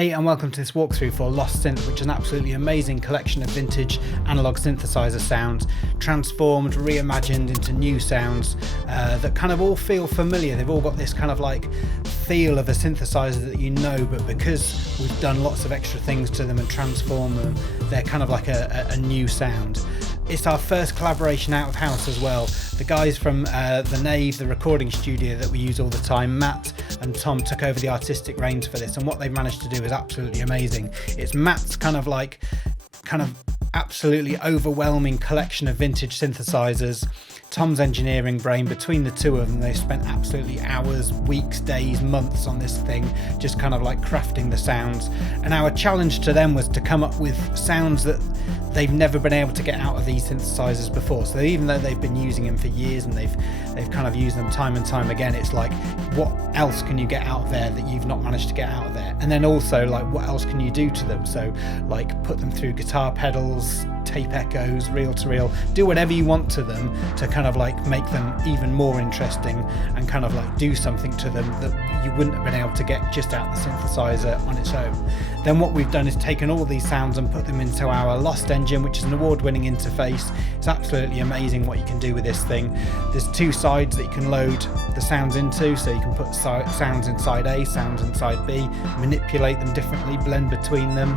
Hey and welcome to this walkthrough for Lost Synth, which is an absolutely amazing collection of vintage analog synthesizer sounds, transformed, reimagined into new sounds that kind of all feel familiar. They've all got this kind of like feel of a synthesizer that you know, but because we've done lots of extra things to them and transformed them, they're kind of like a new sound. It's our first collaboration out of house as well. The guys from The Nave, the recording studio that we use all the time, Matt and Tom, took over the artistic reins for this, and what they've managed to do is absolutely amazing. It's Matt's kind of absolutely overwhelming collection of vintage synthesizers, Tom's engineering brain. Between the two of them, they've spent absolutely hours, weeks, days, months on this thing, just kind of like crafting the sounds. And our challenge to them was to come up with sounds that they've never been able to get out of these synthesizers before. So even though they've been using them for years and they've kind of used them time and time again, it's like, what else can you get out of there that you've not managed to get out of there? And then also, like, what else can you do to them? So like put them through guitar pedals, tape echoes, reel to reel, do whatever you want to them to kind of like make them even more interesting and kind of like do something to them that you wouldn't have been able to get just out the synthesizer on its own. Then what we've done is taken all these sounds and put them into our Lost engine, which is an award-winning interface. It's absolutely amazing what you can do with this thing. There's two sides that you can load the sounds into, so you can put sounds inside A, sounds inside B, manipulate them differently, blend between them,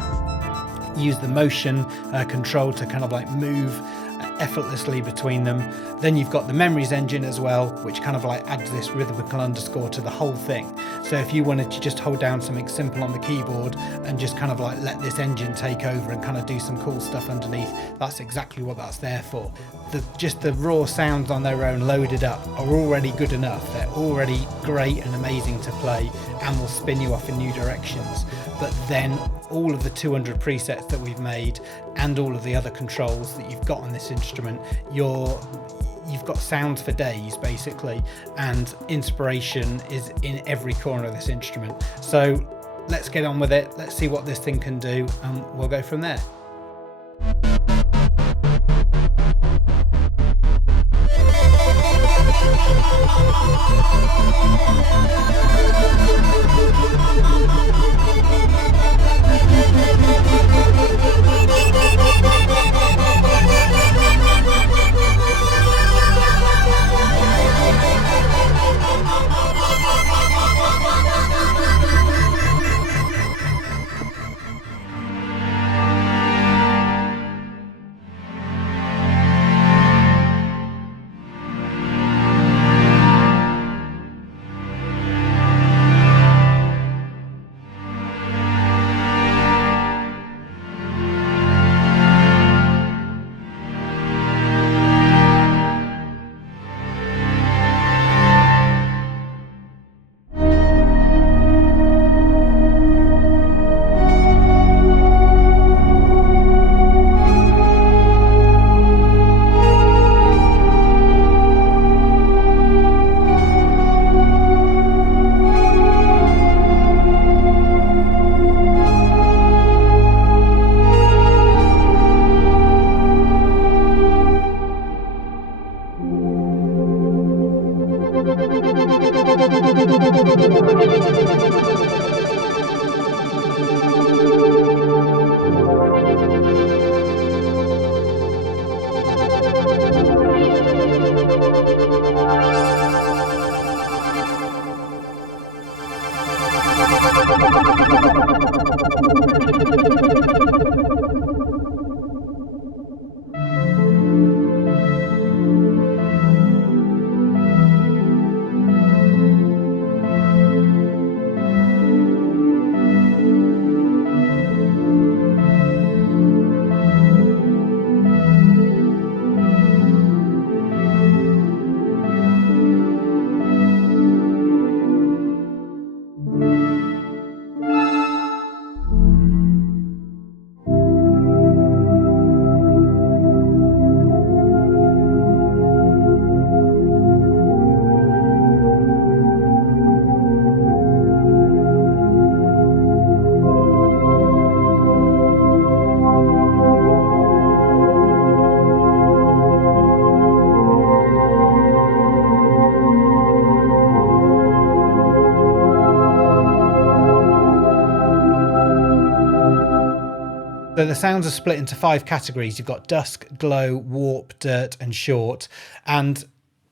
use the motion control to kind of like move effortlessly between them. Then you've got the Memories engine as well, which kind of like adds this rhythmical underscore to the whole thing. So if you wanted to just hold down something simple on the keyboard and just kind of like let this engine take over and kind of do some cool stuff underneath, that's exactly what that's there for. Just the raw sounds on their own loaded up are already good enough. They're already great and amazing to play and will spin you off in new directions. But then all of the 200 presets that we've made and all of the other controls that you've got on this instrument, you've got sounds for days basically, and inspiration is in every corner of this instrument. So let's get on with it, let's see what this thing can do, and we'll go from there. So the sounds are split into 5 categories. You've got dusk, glow, warp, dirt, and short. And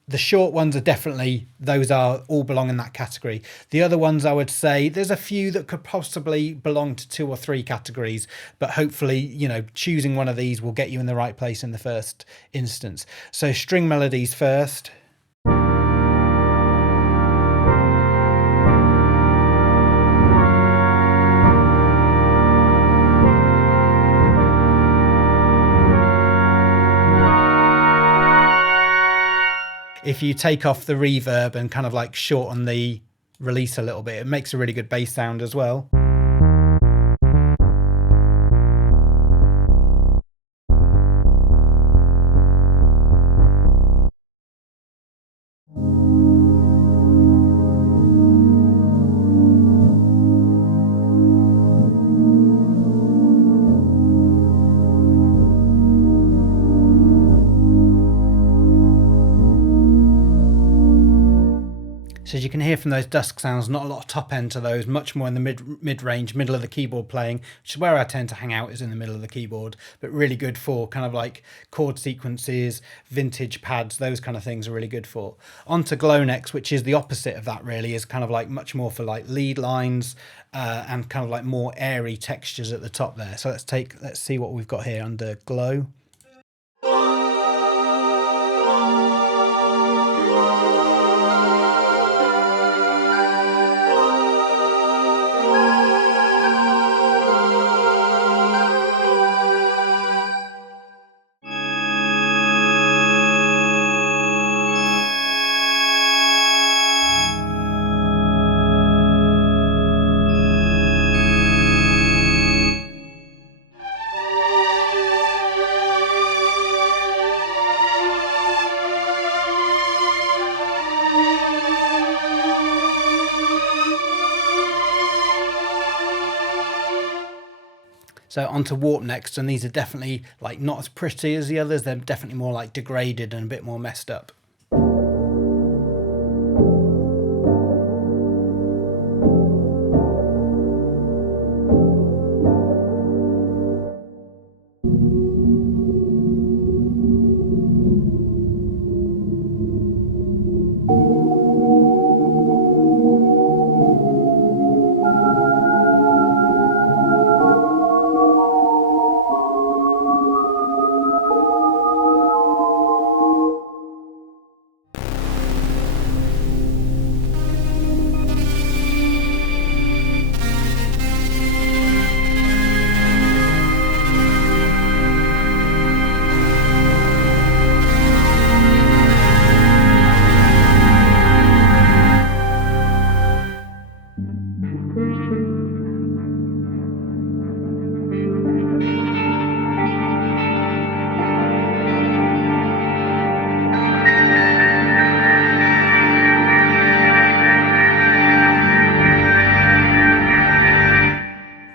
the short ones are definitely, those are all belong in that category. The other ones, I would say, there's a few that could possibly belong to 2 or 3 categories, but hopefully, you know, choosing one of these will get you in the right place in the first instance. So string melodies first. If you take off the reverb and kind of like shorten the release a little bit, it makes a really good bass sound as well. So as you can hear from those dusk sounds, not a lot of top end to those, much more in the mid-range, middle of the keyboard playing, which is where I tend to hang out, is in the middle of the keyboard, but really good for kind of like chord sequences, vintage pads, those kind of things are really good for. On to glow next, which is the opposite of that really, is kind of like much more for like lead lines and kind of like more airy textures at the top there. So let's see what we've got here under glow. So onto warp next, and these are definitely like not as pretty as the others. They're definitely more like degraded and a bit more messed up.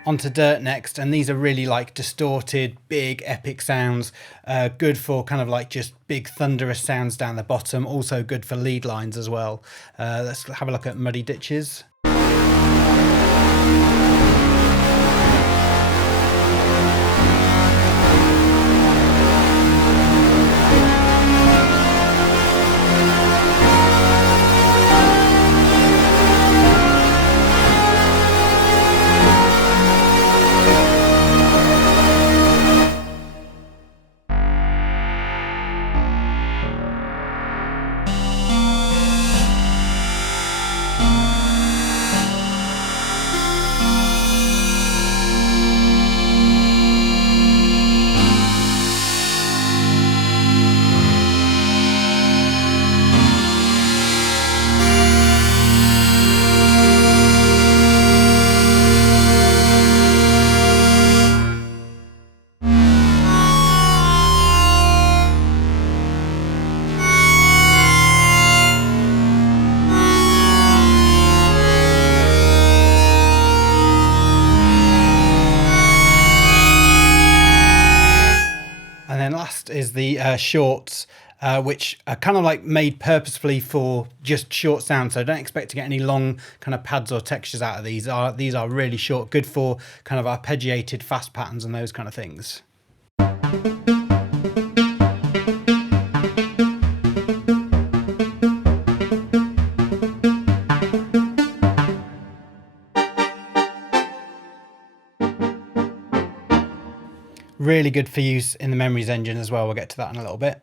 Onto dirt next, and these are really like distorted, big, epic sounds. Good for kind of like just big thunderous sounds down the bottom. Also good for lead lines as well. Let's have a look at Muddy Ditches. Is the shorts, which are kind of like made purposefully for just short sound. So don't expect to get any long kind of pads or textures out of these. These are really short, good for kind of arpeggiated fast patterns and those kind of things. Really good for use in the Memories engine as well. We'll get to that in a little bit.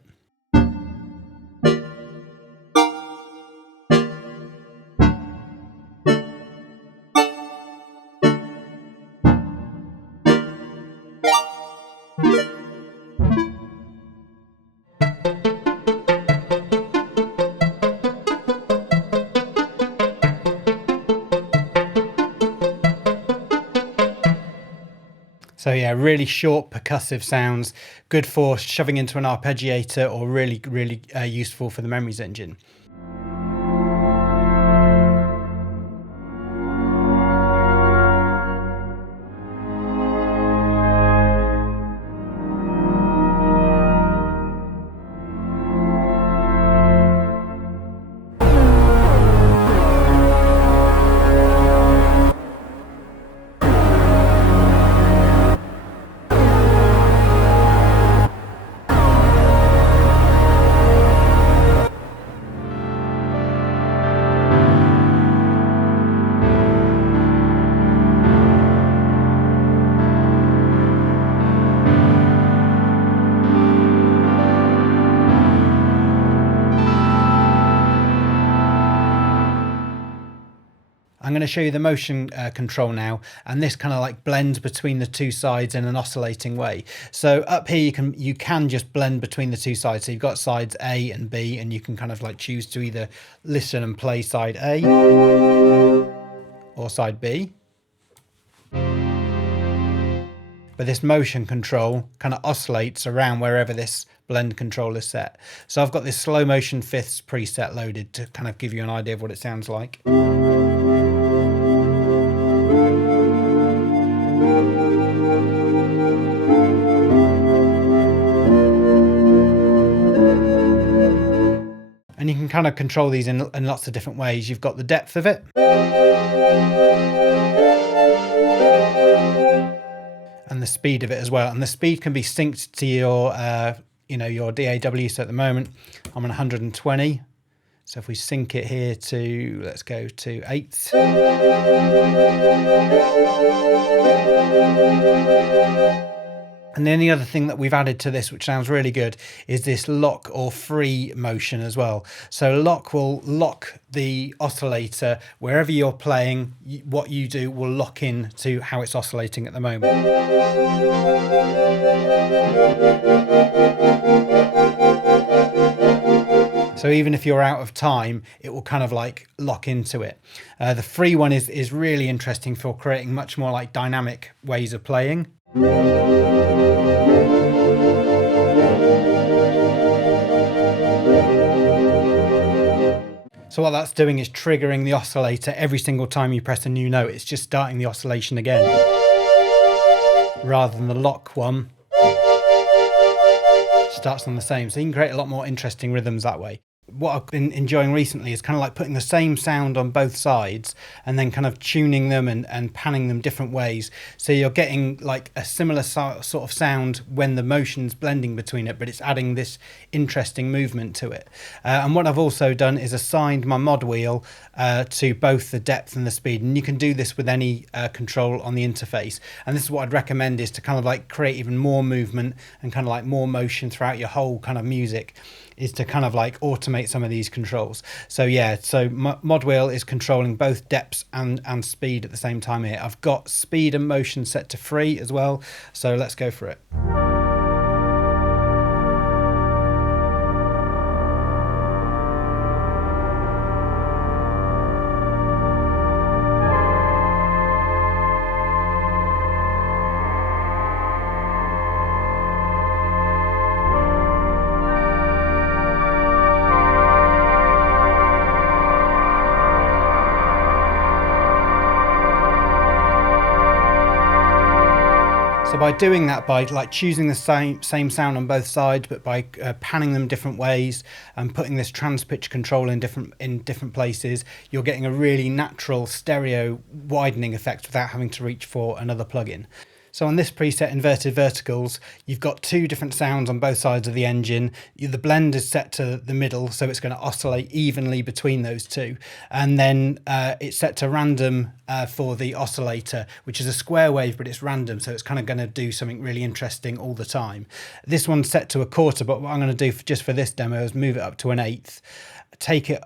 So yeah, really short percussive sounds, good for shoving into an arpeggiator, or really useful for the Memories engine. I'm going to show you the motion control now, and this kind of like blends between the two sides in an oscillating way. So up here you can just blend between the two sides. So you've got sides A and B, and you can kind of like choose to either listen and play side A or side B. But this motion control kind of oscillates around wherever this blend control is set. So I've got this slow motion fifths preset loaded to kind of give you an idea of what it sounds like. And you can kind of control these in lots of different ways. You've got the depth of it, and the speed of it as well. And the speed can be synced to your, your DAW. So at the moment, I'm on 120. So if we sync it here to, let's go to 8. And then the other thing that we've added to this, which sounds really good, is this lock or free motion as well. So lock will lock the oscillator wherever you're playing. What you do will lock in to how it's oscillating at the moment. So even if you're out of time, it will kind of like lock into it. The free one is really interesting for creating much more like dynamic ways of playing. So what that's doing is triggering the oscillator every single time you press a new note. It's just starting the oscillation again, rather than the lock one starts on the same. So you can create a lot more interesting rhythms that way. What I've been enjoying recently is kind of like putting the same sound on both sides and then kind of tuning them and panning them different ways. So you're getting like a similar sort of sound when the motion's blending between it, but it's adding this interesting movement to it. And what I've also done is assigned my mod wheel to both the depth and the speed. And you can do this with any control on the interface. And this is what I'd recommend, is to kind of like create even more movement and kind of like more motion throughout your whole kind of music, is to kind of like automate some of these controls. So yeah, so mod wheel is controlling both depths and speed at the same time here. I've got speed and motion set to free as well. So let's go for it. So by doing that, by like choosing the same sound on both sides, but by panning them different ways and putting this trans pitch control in different places, you're getting a really natural stereo widening effect without having to reach for another plugin. So on this preset, Inverted Verticals, you've got two different sounds on both sides of the engine. The blend is set to the middle, so it's going to oscillate evenly between those two. And then it's set to random for the oscillator, which is a square wave, but it's random, so it's kind of going to do something really interesting all the time. This one's set to a quarter, but what I'm going to do just for this demo is move it up to an eighth, take it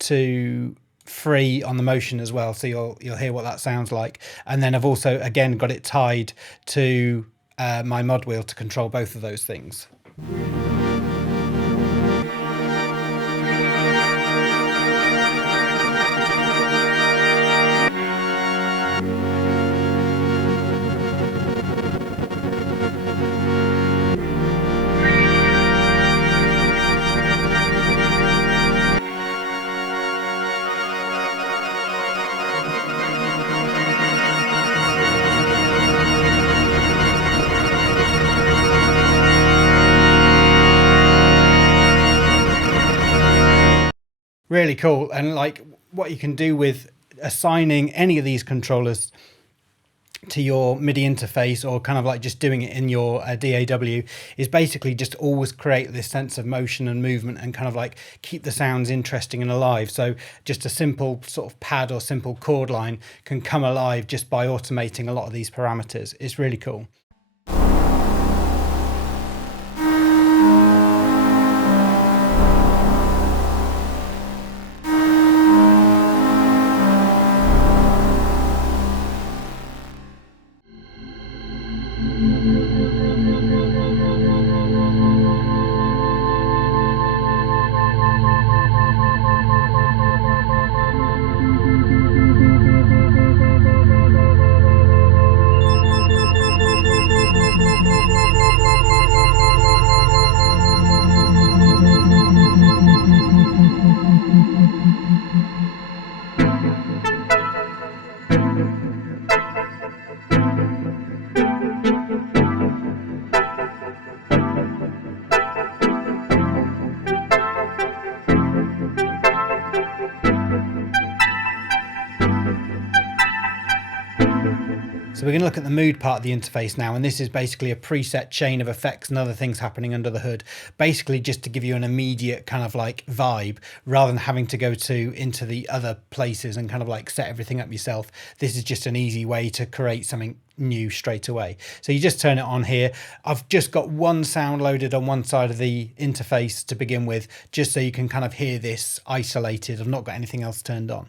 to 3 on the motion as well, so you'll hear what that sounds like. And then I've also again got it tied to my mod wheel to control both of those things. Really cool. And like what you can do with assigning any of these controllers to your MIDI interface, or kind of like just doing it in your DAW, is basically just always create this sense of motion and movement and kind of like keep the sounds interesting and alive. So just a simple sort of pad or simple chord line can come alive just by automating a lot of these parameters. It's really cool. So we're going to look at the mood part of the interface now, and this is basically a preset chain of effects and other things happening under the hood, basically just to give you an immediate kind of like vibe rather than having to go into the other places and kind of like set everything up yourself. This is just an easy way to create something new straight away. So you just turn it on here. I've just got one sound loaded on one side of the interface to begin with, just so you can kind of hear this isolated. I've not got anything else turned on.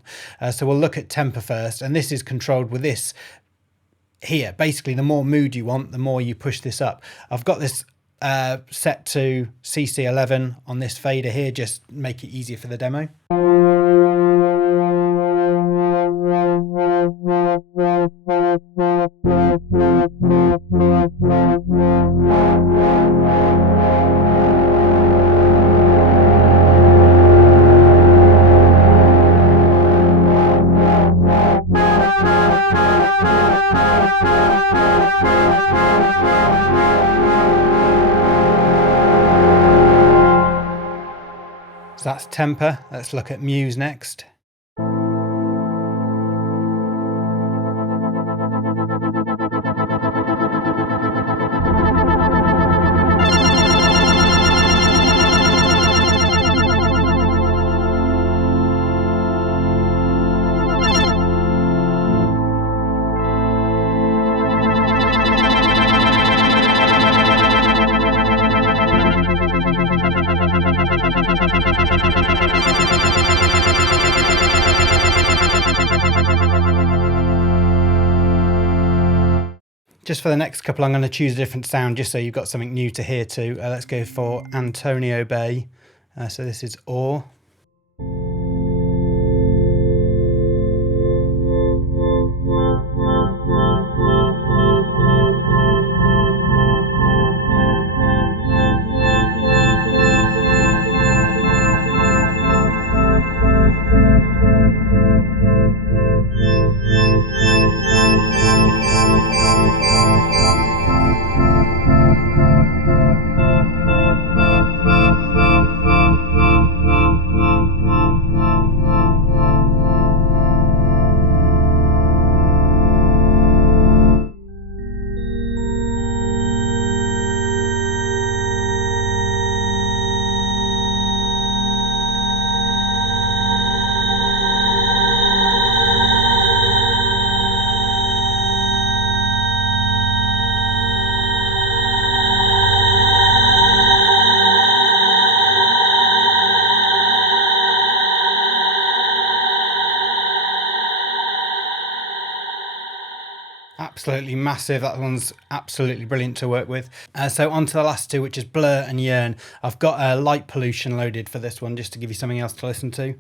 So we'll look at tempo first, and this is controlled with this here. Basically, the more mood you want, the more you push this up. I've got this set to CC11 on this fader here, just make it easier for the demo. So that's tempo. Let's look at Muse next. Just for the next couple, I'm going to choose a different sound just so you've got something new to hear too. Let's go for Antonio Bay. So this is Or. absolutely massive. That one's absolutely brilliant to work with. So on to the last two, which is Blur and Yearn. I've got light pollution loaded for this one, just to give you something else to listen to.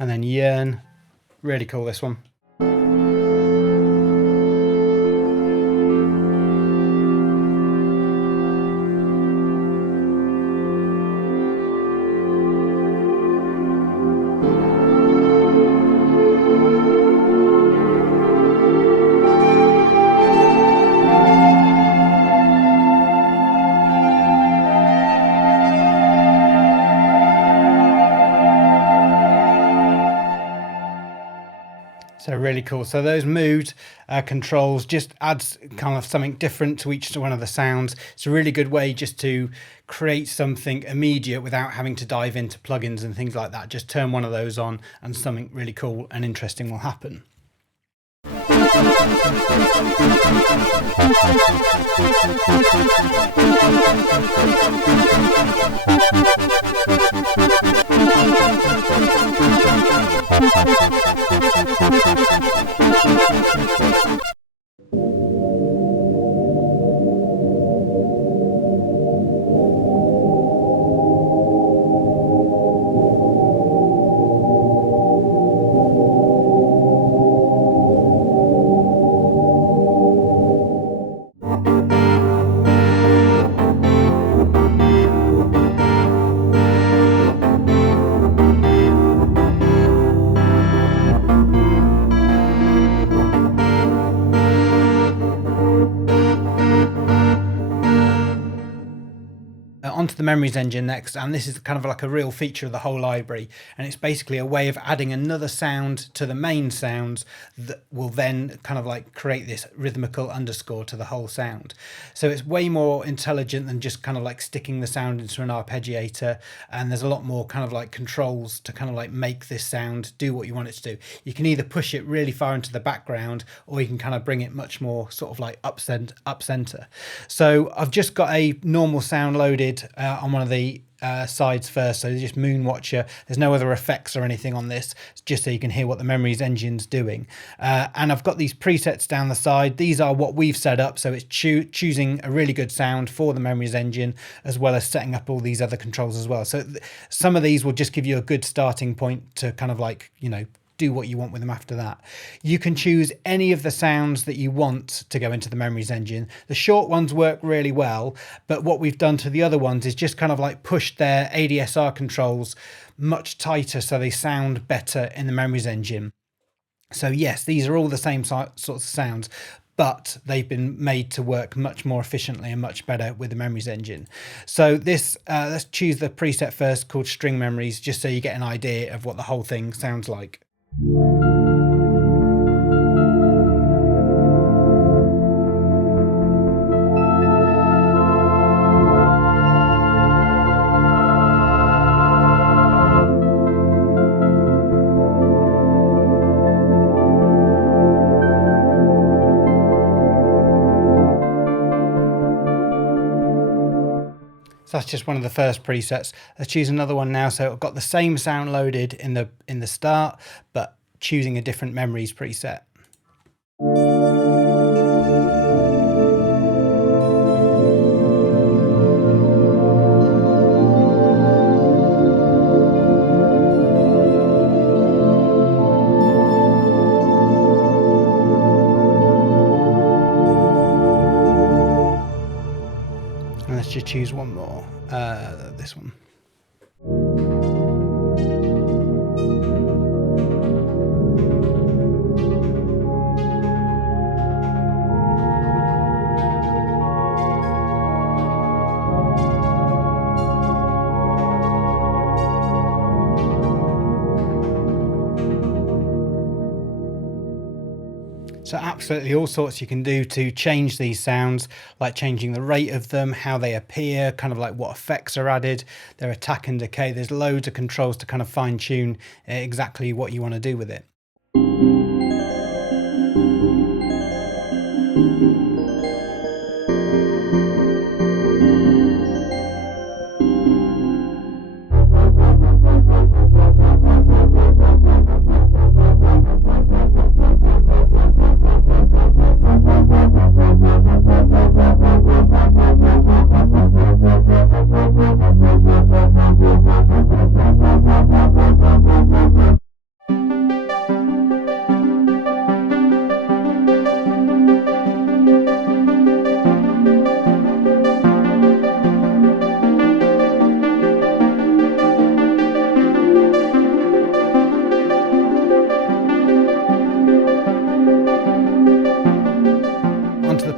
And then Yearn, really cool this one. So really cool. So those mood controls just adds kind of something different to each one of the sounds. It's a really good way just to create something immediate without having to dive into plugins and things like that. Just turn one of those on and something really cool and interesting will happen. Onto the memories engine next, and this is kind of like a real feature of the whole library, and it's basically a way of adding another sound to the main sounds that will then kind of like create this rhythmical underscore to the whole sound. So it's way more intelligent than just kind of like sticking the sound into an arpeggiator, and there's a lot more kind of like controls to kind of like make this sound do what you want it to do. You can either push it really far into the background, or you can kind of bring it much more sort of like up center. So I've just got a normal sound loaded on one of the sides first, so just Moonwatcher. There's no other effects or anything on this, just so you can hear what the memories engine's doing. And I've got these presets down the side. These are what we've set up, so it's choosing a really good sound for the memories engine, as well as setting up all these other controls as well. So some of these will just give you a good starting point to kind of like, you know, do what you want with them after that. You can choose any of the sounds that you want to go into the memories engine. The short ones work really well, but what we've done to the other ones is just kind of like pushed their ADSR controls much tighter so they sound better in the memories engine. So yes, these are all the same sorts of sounds, but they've been made to work much more efficiently and much better with the memories engine. So this, let's choose the preset first called string memories, just so you get an idea of what the whole thing sounds like. So that's just one of the first presets. Let's choose another one now. So I've got the same sound loaded in the start, but choosing a different memories preset. And let's just choose one more, this one. So absolutely all sorts you can do to change these sounds, like changing the rate of them, how they appear, kind of like what effects are added, their attack and decay. There's loads of controls to kind of fine tune exactly what you want to do with it.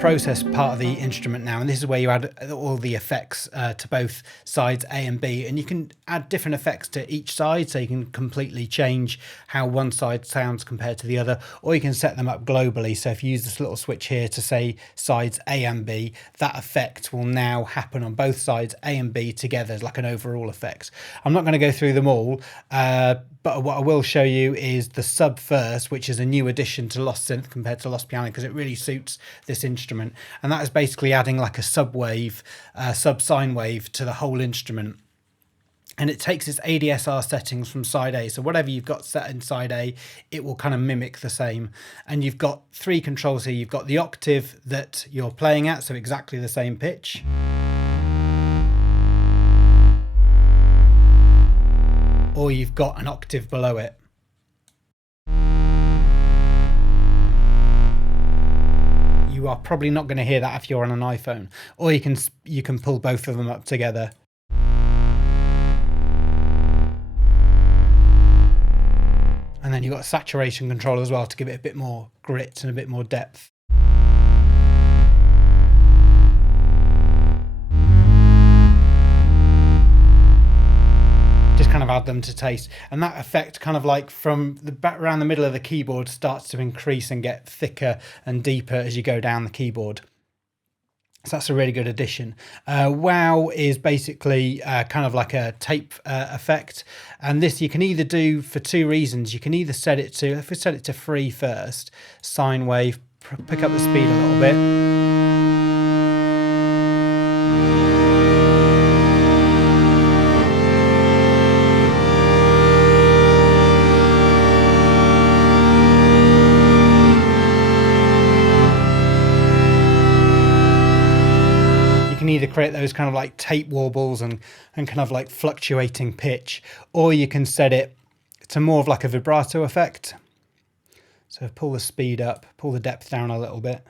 Process part of the instrument now, and this is where you add all the effects to both sides A and B, and you can add different effects to each side, so you can completely change how one side sounds compared to the other, or you can set them up globally. So if you use this little switch here to say sides A and B, that effect will now happen on both sides A and B together as like an overall effect. I'm not going to go through them all, but what I will show you is the sub first, which is a new addition to Lost Synth compared to Lost Piano, because it really suits this instrument. And that is basically adding like a sub wave, sub sine wave to the whole instrument. And it takes its ADSR settings from side A. So whatever you've got set in side A, it will kind of mimic the same. And you've got three controls here. You've got the octave that you're playing at, so exactly the same pitch. Or you've got an octave below it. You are probably not going to hear that if you're on an iPhone. Or you can pull both of them up together. And then you've got a saturation control as well to give it a bit more grit and a bit more depth. Just kind of add them to taste, and that effect kind of like from the back around the middle of the keyboard starts to increase and get thicker and deeper as you go down the keyboard. So that's a really good addition. Wow is basically kind of like a tape effect, and this you can either do for two reasons. You can either set it to, if we set it to free first, sine wave, pick up the speed a little bit. Either create those kind of like tape warbles and kind of like fluctuating pitch, or you can set it to more of like a vibrato effect. So pull the speed up, pull the depth down a little bit.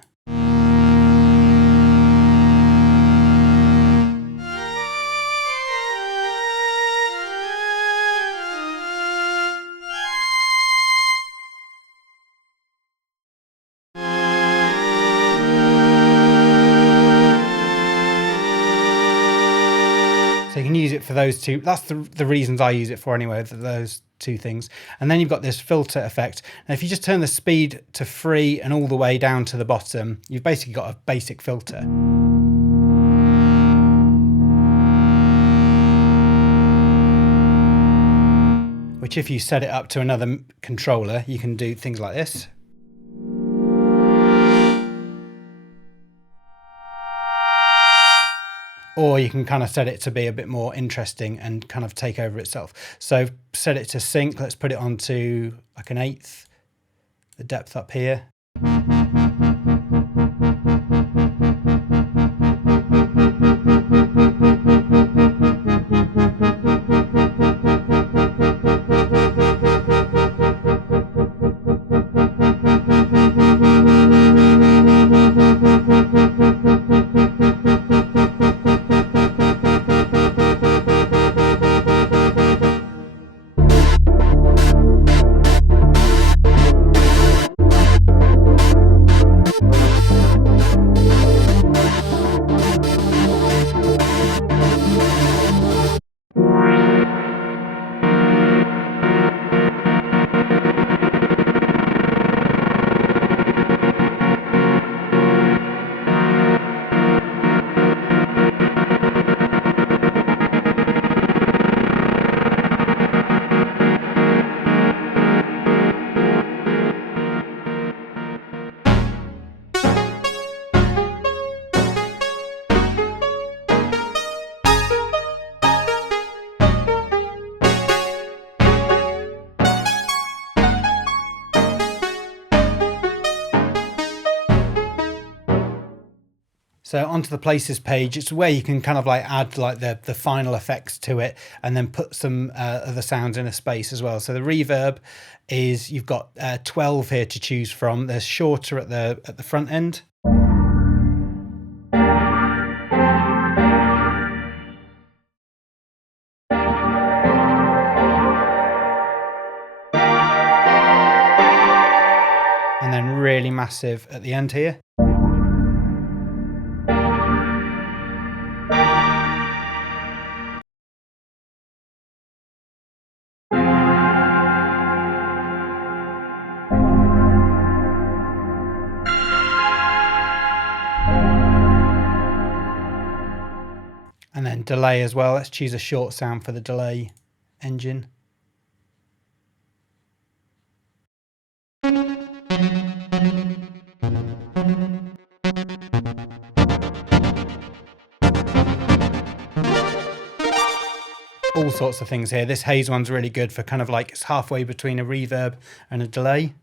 So you can use it for those two. That's the reasons I use it for anyway, those two things. And then you've got this filter effect. And if you just turn the speed to free and all the way down to the bottom, you've basically got a basic filter. Which if you set it up to another controller, you can do things like this. Or you can kind of set it to be a bit more interesting and kind of take over itself. So set it to sync. Let's put it on to like an eighth, the depth up here. So onto the places page, it's where you can kind of like add like the final effects to it and then put some other sounds in a space as well. So the reverb is, you've got 12 here to choose from. There's shorter at the front end. And then really massive at the end here. And then delay as well. Let's choose a short sound for the delay engine. All sorts of things here. This haze one's really good for kind of like, it's halfway between a reverb and a delay.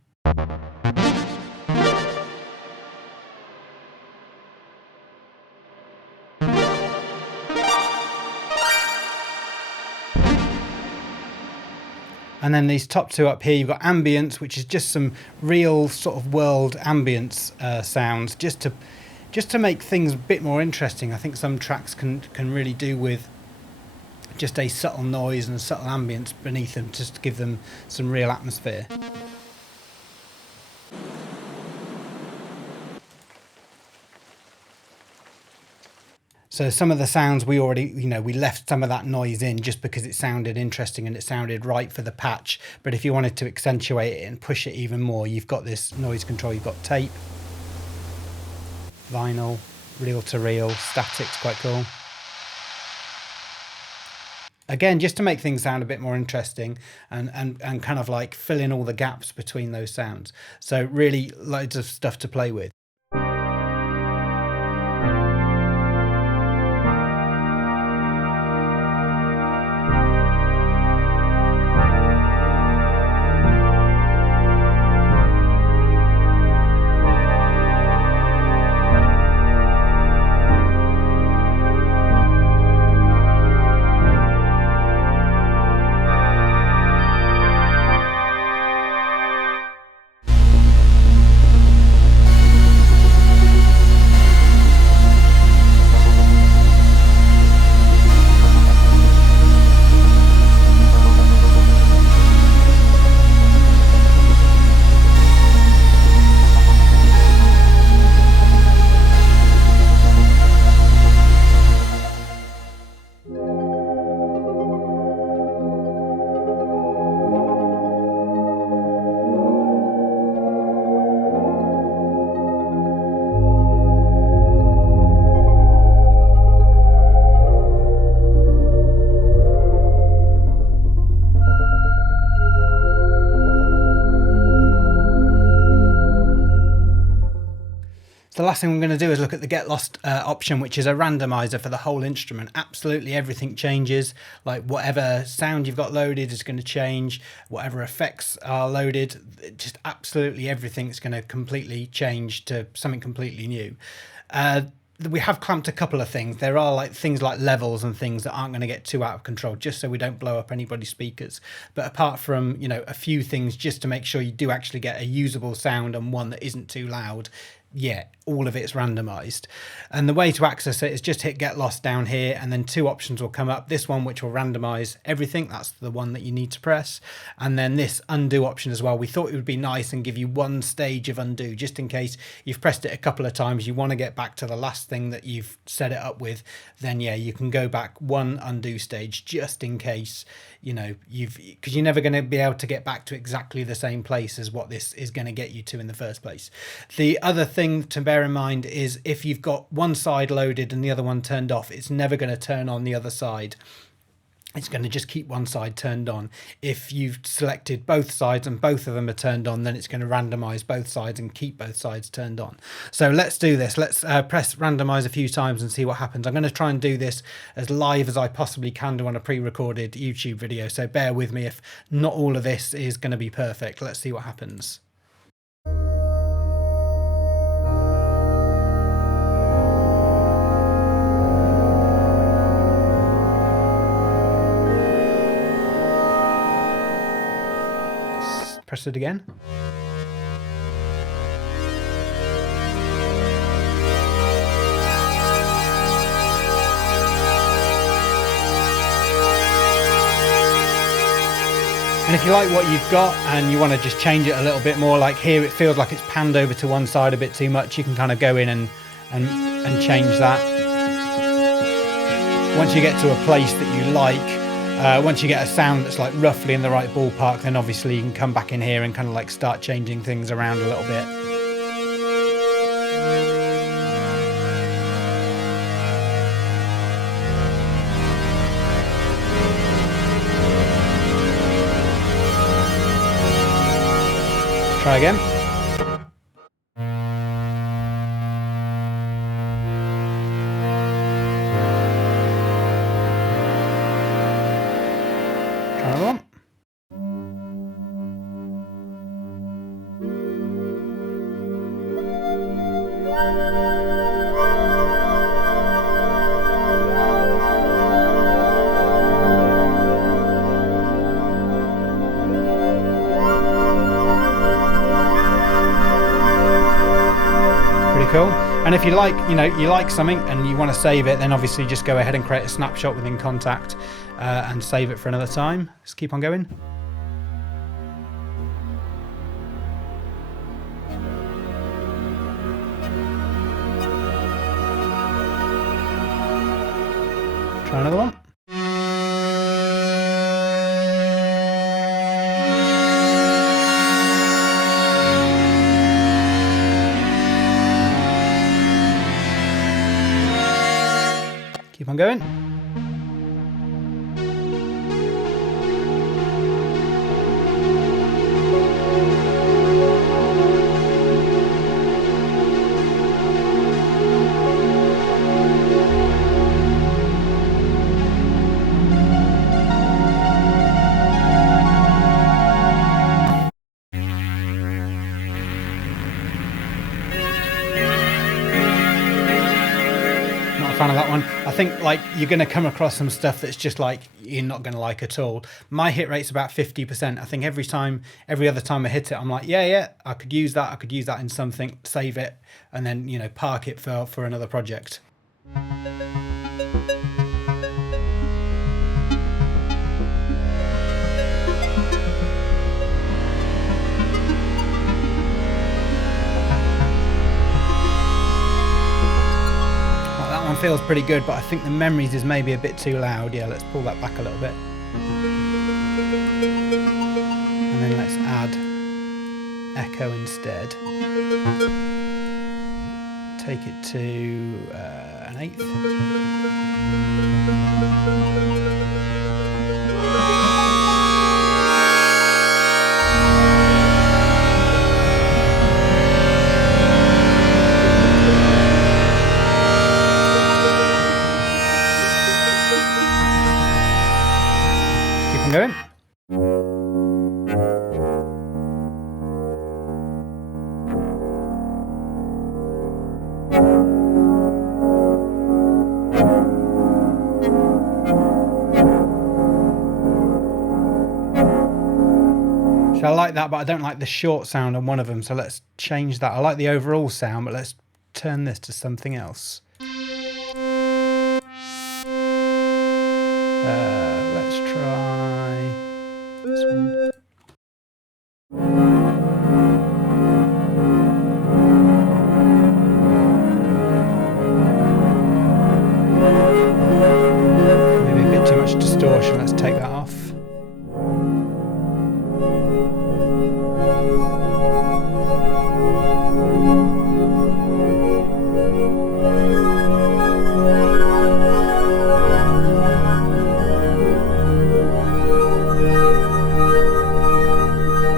And then these top two up here, you've got ambience, which is just some real sort of world ambience sounds, just to make things a bit more interesting. I think some tracks can really do with just a subtle noise and a subtle ambience beneath them, just to give them some real atmosphere. So some of the sounds we already, we left some of that noise in just because it sounded interesting and it sounded right for the patch. But if you wanted to accentuate it and push it even more, you've got this noise control. You've got tape, vinyl, reel to reel, static's quite cool. Again, just to make things sound a bit more interesting and kind of like fill in all the gaps between those sounds. So really loads of stuff to play with. The last thing I'm going to do is look at the Get Lost option, which is a randomizer for the whole instrument. Absolutely everything changes. Like whatever sound you've got loaded is going to change. Whatever effects are loaded, just absolutely everything's going to completely change to something completely new. We have clamped a couple of things. There are like things like levels and things that aren't going to get too out of control, just so we don't blow up anybody's speakers. But apart from, a few things just to make sure you do actually get a usable sound and one that isn't too loud, yeah, all of it's randomized. And the way to access it is just hit Get Lost down here, and then two options will come up. This one, which will randomize everything, that's the one that you need to press. And then this undo option as well. We thought it would be nice and give you one stage of undo, just in case you've pressed it a couple of times, you want to get back to the last thing that you've set it up with, then yeah, you can go back one undo stage just in case, because you're never going to be able to get back to exactly the same place as what this is going to get you to in the first place. The other thing to bear in mind is if you've got one side loaded and the other one turned off, it's never going to turn on the other side. It's going to just keep one side turned on. If you've selected both sides and both of them are turned on, then it's going to randomize both sides and keep both sides turned on. So let's do this. Let's press randomize a few times and see what happens. I'm going to try and do this as live as I possibly can do on a pre-recorded YouTube video. So bear with me if not all of this is going to be perfect. Let's see what happens. press it again. And if you like what you've got and you want to just change it a little bit more, like here it feels like it's panned over to one side a bit too much, you can kind of go in and change that. Once you get to a place that you like, once you get a sound that's like roughly in the right ballpark, then obviously you can come back in here and kind of like start changing things around a little bit. Try again. Try another one. Cool. And if you like, you like something and you want to save it, then obviously just go ahead and create a snapshot within Kontakt and save it for another time. Let's keep on going. Try another one. Keep on going. Fan of that one. I think like you're going to come across some stuff that's just like you're not going to like at all. My hit rate's about 50%. I think every other time I hit it, I'm like, yeah, I could use that in something, save it, and then park it for another project. Feels pretty good, but I think the Memories is maybe a bit too loud. Yeah, let's pull that back a little bit. And then let's add echo instead. Take it to an eighth. Going. So I like that, but I don't like the short sound on one of them, so let's change that. I like the overall sound, but let's turn this to something else. Let's try this one. Maybe a bit too much distortion, let's take that off.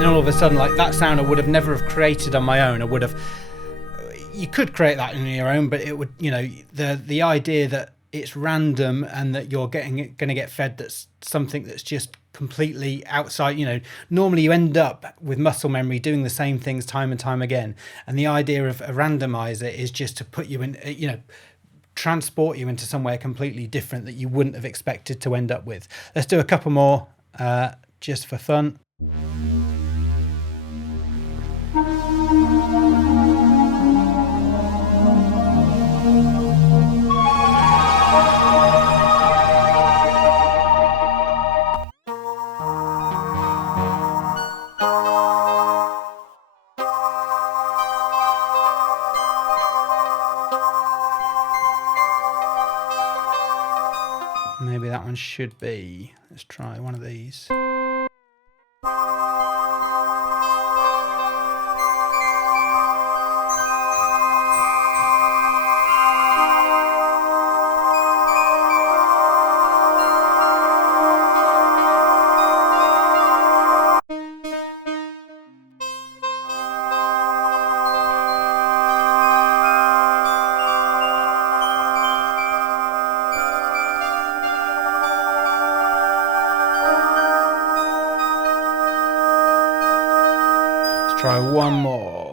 All of a sudden, like that sound I would have never have created on my own. You could create that in your own, but it would, the idea that it's random and that you're going to get fed that's something that's just completely outside. Normally you end up with muscle memory doing the same things time and time again, and the idea of a randomizer is just to put you in, transport you into somewhere completely different that you wouldn't have expected to end up with. Let's do a couple more just for fun. Maybe that one should be. Let's try one of these. Try one more.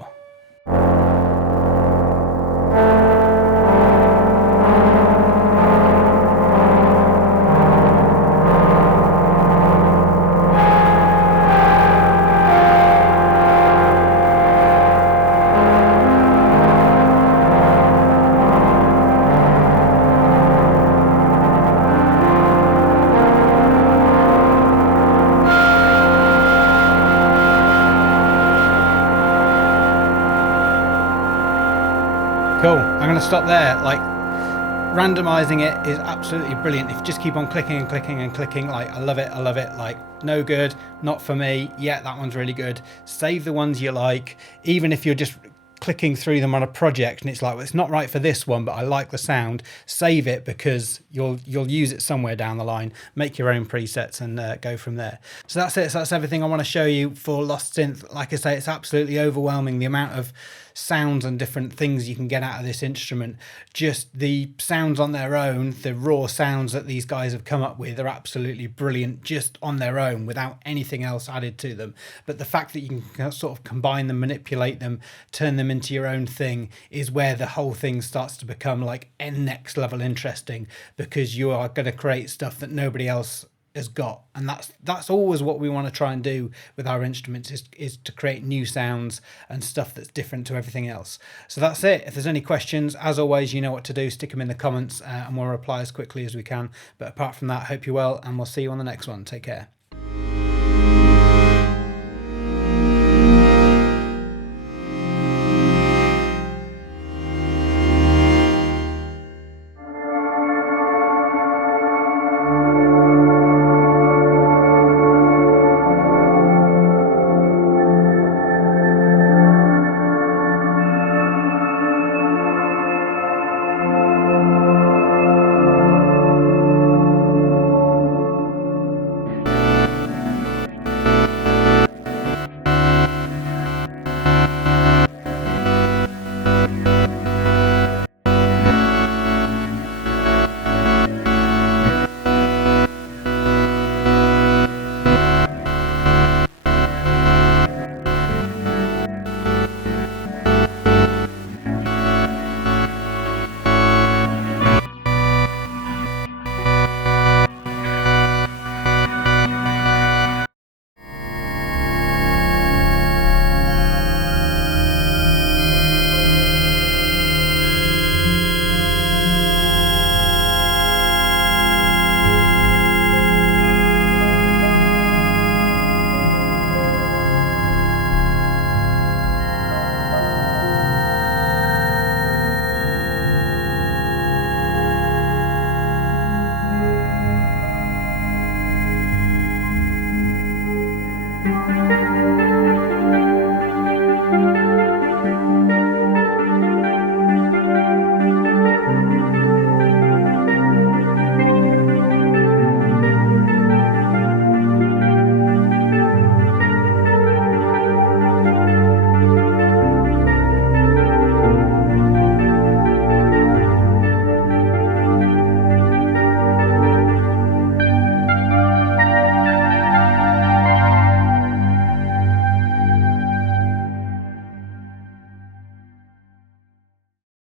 Cool, I'm going to stop there. Like, randomizing it is absolutely brilliant. If you just keep on clicking and clicking and clicking, like, I love it, I love it. Like, no good, not for me. Yeah, that one's really good. Save the ones you like, even if you're just clicking through them on a project and it's like, well, it's not right for this one, but I like the sound. Save it, because you'll use it somewhere down the line. Make your own presets and go from there. So that's it. So that's everything I want to show you for Lost Synth. Like I say, it's absolutely overwhelming, the amount of sounds and different things you can get out of this instrument. Just the sounds on their own, the raw sounds that these guys have come up with are absolutely brilliant just on their own without anything else added to them. But the fact that you can sort of combine them, manipulate them, turn them into your own thing is where the whole thing starts to become like next level interesting, because you are going to create stuff that nobody else has got. And that's always what we want to try and do with our instruments, is to create new sounds and stuff that's different to everything else. So that's it. If there's any questions, as always, you know what to do. Stick them in the comments and we'll reply as quickly as we can. But apart from that, hope you're well, and we'll see you on the next one. Take care.